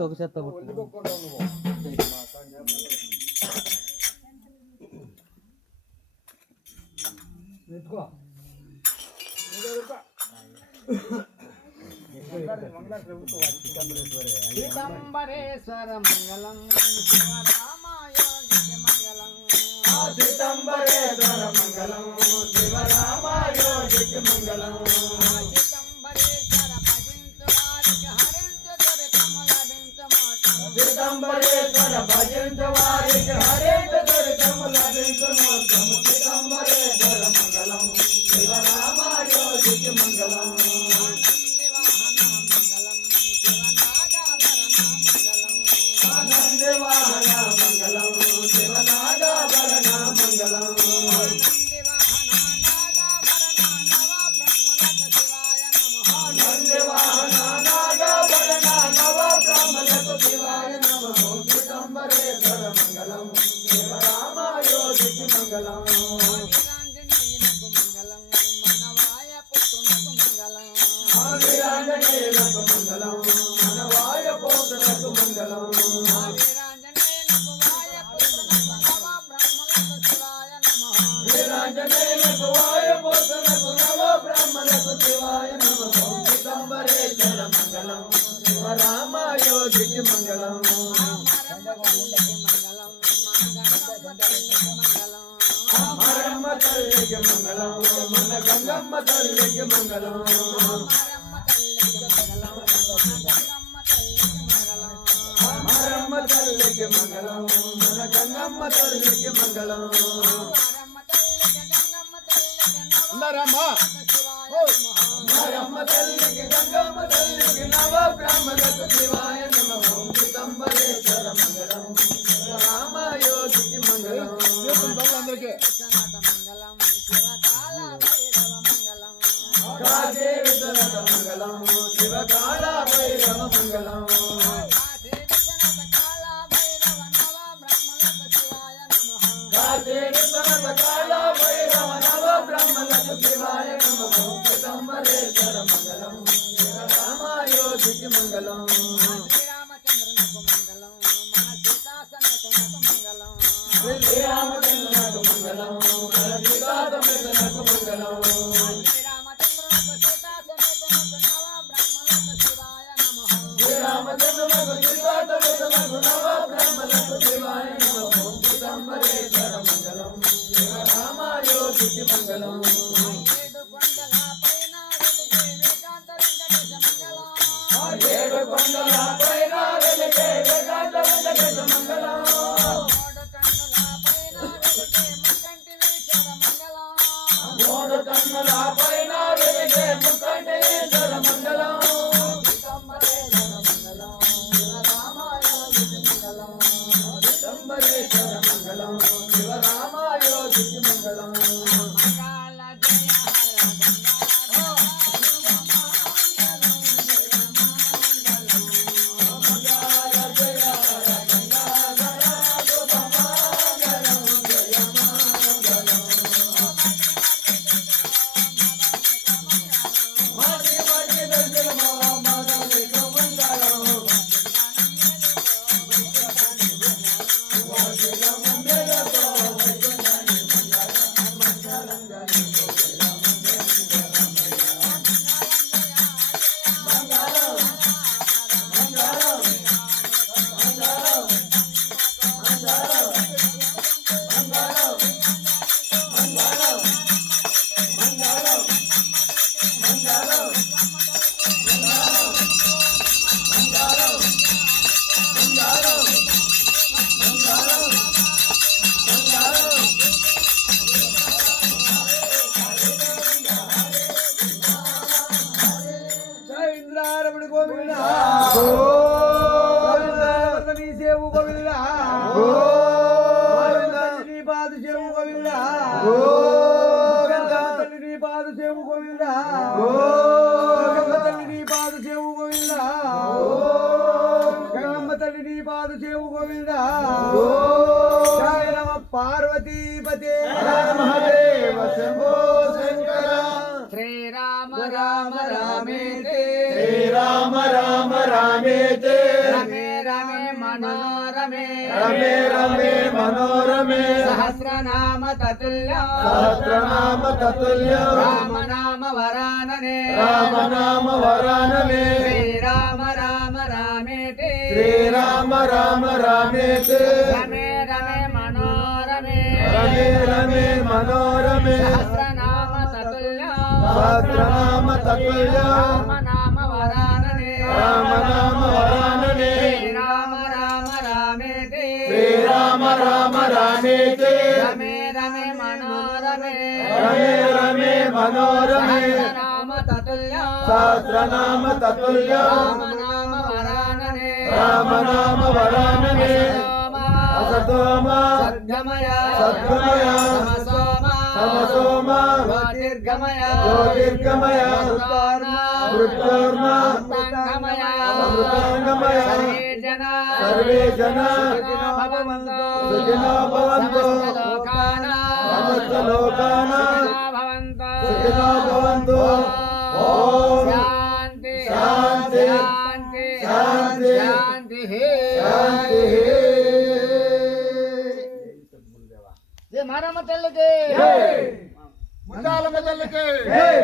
ఒక చెత్త పీతాంబరేశ్వర మంగళం శివరామాయోగికి మంగళం పీతాంబరేశ్వర మంగళం శివరామాయోగికి మంగళం పీతాంబరేశ్వర భజించు వారికి హరించు దురితము లభించమాటం పీతాంబరేశ్వర భజించు వారికి హరించు దురితము లభించమాటం పీతాంబరేశ్వర మంగళం శివరామాయోగికి మంగళం వాహన మంగళం శివనాగాభరణ మంగళం నంది వాహన నాగాభరణ నవ బ్రహ్మలకు శివాయ నమః పీతాంబరేశ్వర మంగళం శివరామాయోగికి మంగళం ఆదిరాంజనేయులకు మంగళం మనవాయ పుత్రులకు మంగళం వీరాంజనేయులకు వాయుపుత్రులకు నవ బ్రహ్మలకు శివాయ నమః పీతాంబరేశ్వర మంగళం శివరామాయోగికి మంగళం మారమ్మ తల్లికి మంగళం మన గంగమ్మ తల్లికి మంగళం మారమ్మ తల్లికి మంగళం మన గంగమ్మ తల్లికి మంగళం మారమ్మ తల్లికి గంగమ్మ తల్లికి నవ బ్రహ్మలకు శివాయ నమః పీతాంబరేశ్వర మంగళం రామాయోగికి మంగళం కాశీ విశ్వనాథ మంగళం శివకాళ భైరవ మంగళం కాశీ విశ్వనాథ కాళ భైరవ నవ బ్రహ్మలకు శివాయ నమః పీతాంబరేశ్వర మంగళం శివరామాయోగికి మంగళం శ్రీరామచంద్రునకు మంగళం సీతాసమేతనకు మంగళం శ్రీరామచంద్రునకు సీతాసమేతనకు నవ బ్రహ్మలకు శివాయ నమః పీతాంబరేశ్వర మంగళం శివరామాయోగికి మంగళం ఏడు కొండల పైన వెలిగే వేదాంత వెంకటేశ మంగళం మూడు కన్నుల పైన వెలిగే ముక్కంటేశ్వర మంగళం పీతాంబరేశ్వర మంగళం శివరామాయోగికి మంగళం पार्वतीपते महादेव शंभो शंकर श्री राम राम राम రామేతి శ్రీరామ రామ రామేతి రమే రమే మనోరమే రమే రమే మనోరమే సహస్రనామ తతుల్యం సహస్రనామ తతుల్యం రామనామ వరాననే రామనామ వరాననే శ్రీరామ రామ రామేతి శ్రీరామ రామ రామేతి రమే రమే మనోరమే రమే రమే మనోరమే సహస్రనామ తతుల్యం సహస్రనామ తతుల్యం రామనామ వరాననే రామనామ వరాననే శ్రీరామ రామ రామేతి శ్రీరామ రామ రామేతి రమే రమే మనోరమే రమే రమే మనోరమే సహస్రనామ తతుల్యం సహస్రనామ తతుల్యం రామనామ వరాననే రామనామ వరాననే అసతోమ సద్గమయ సద్గమయ తమసోమ తమసోమ జ్యోతిర్గమయ జ్యోతిర్గమయ మృత్యోర్మ అమృతాంగమయ అమృతాంగమయ సర్వే జన సుఖినో భవంతు సమస్త లోకానాం సుఖినో భవంతు ఓం శాంతి శాంతి శాంతి శాంతి శాంతి శాంతి జై మారమ్మ తల్లికి జై మంగాలమ్మ తల్లికి జై